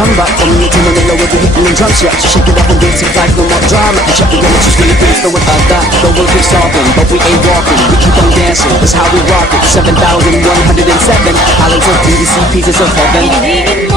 samba. Coming into Manila with the hitting and drums, yeah. So shake it up and dance it like no more drama. And check it out, it's Philippines, no without that. The world keeps talking, but we ain't walking. We keep on dancing, that's how we rock it. 7,107 islands of beauty, pieces of heaven.